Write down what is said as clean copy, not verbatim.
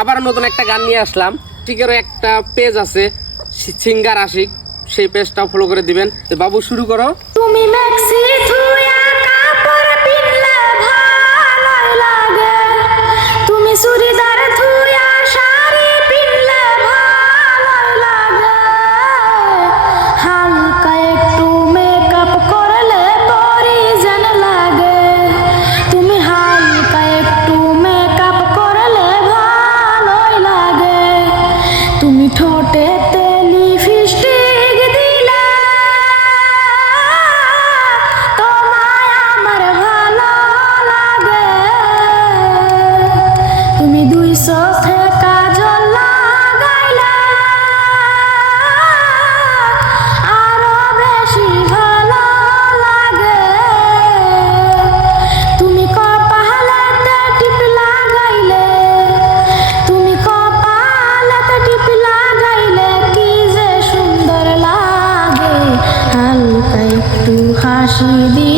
আবার নতুন একটা গান নিয়ে আসলাম। ঠিকেরও একটা পেজ আছে সিঙ্গার আশিক, সেই পেজটাও ফলো করে দিবেন। তো বাবু শুরু করো। তুমি ম্যাক্সি ধুয়া কাপড় পিনলে ভালোই লাগে, তুমি চুড়িদার ধুয়া শাড়ি পিনলে ভালোই লাগে, হালকা একটু মেকআপ করলে পরিজন লাগে, তুমি হালকা একটু মেকআপ করলে ভালোই লাগে, তুমি ঠোঁটেতে লিপস্টিক দিলে তোমায় আমার ভালো লাগে, তুমি দুই চোখে কাজল লাগাইলে আরো বেশি ভালো লাগে, তুমি কপালেতে টিপ লাগাইলে, তুমি কপালেতে টিপ লাগাইলে কি যে সুন্দর লাগে, হালকা একটু হাসি দিয়ে